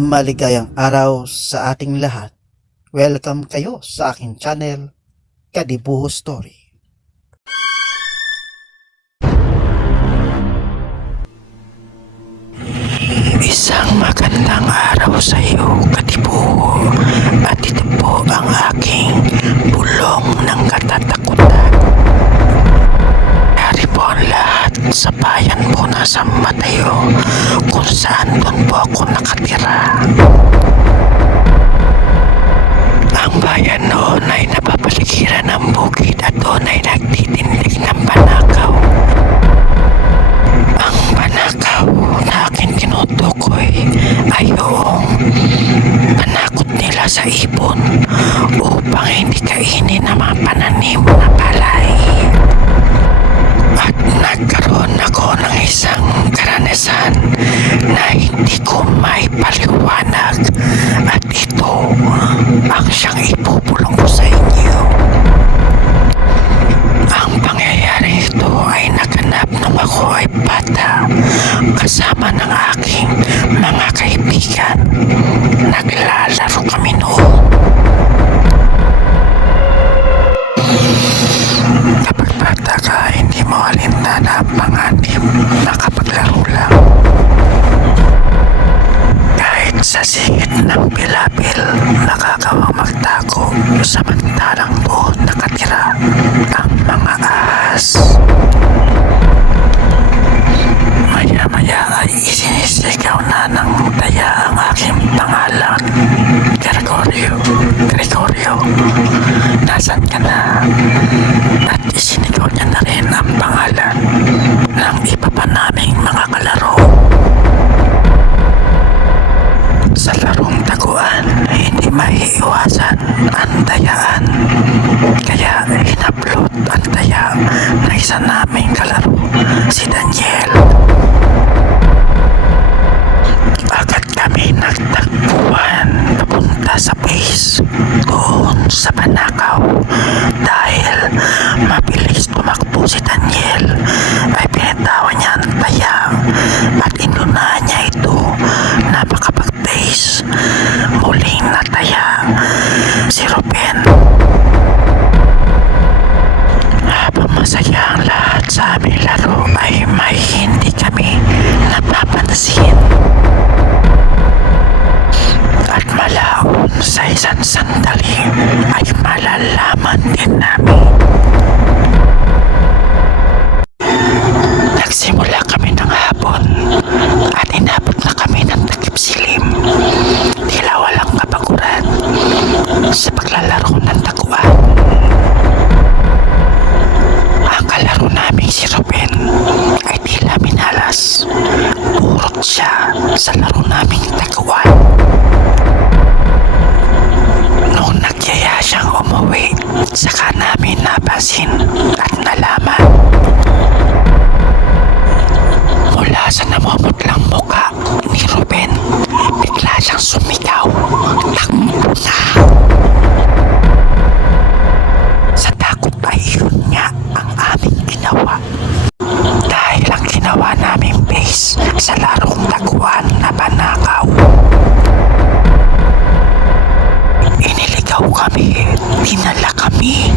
Maligayang araw sa ating lahat. Welcome kayo sa aking channel, Kadibuho Story. Isang magandang araw sa iyo, Kadibuho, at ito po ang aking bulong ng katatakutan. Dari po ang lahat sa bayan po na sa Mateo, kung saan doon po ako nakatira. Ang bayan noon ay napapaligiran ng bukid at doon ay nagtitindig ng panakaw. Ang panakaw na aking tinutukoy ay yung panakot nila sa ibon upang hindi kainin ang mga pananim na palay. At nagkaroon ako ng isang karanasan na hindi ko maipaliwanag, at ito ang siyang ibubulong ko sa inyo. Ang pangyayari ito ay naganap nung ako ay bata kasama ng aking mga kaibigan. Naglalaro kami noon. Kapag bata ka, hindi mo alintana ang panganib na kapaglaro lang. Kahit sa singit ng pilapil, nakakawang magtago, samantalang doon nakatira ang mga ahas. Maya-maya ay isinisigaw na ng taya ang aking pangalan. Gregorio, nasan ka na? At isinigaw niya na rin ang pangalan ng iba pa naming mga kalaro. Sa larong taguan, hindi maiiwasan ang tayaan. Kaya in-upload ang taya na isa naming kalaro, si Daniel. Agad kami nagtagpuan papunta sa base doon sa Panakaw. Dahil mabilis tumakbo si Daniel, ay pinitawan niya ang taya at inunahan niya ito na makapag-base. Muling nataya si Ruben. Habang masaya ang lahat sa aming laro, ay may hindi kami napapansin. At malaon sa isang sandali ay malalaman din namin. Nagsimula kami ng hapon at inabot na kami ng takip silim. Tila walang kapaguran sa paglalaro ng taguan. Ang kalaro naming si Ruben ay tila minalas. Purot siya sa laro naming taguan. Noong nagyaya siyang umuwi, saka namin napansin at nalaman. Mula sa namumutlang muka ni Ruben, bigla siyang sumigaw. Takbo na! Sa takot ay yun nga ang aming ginawa. Dahil ang ginawa naming base sa larong taguan na Panakaw. Iniligaw kami, dinala kami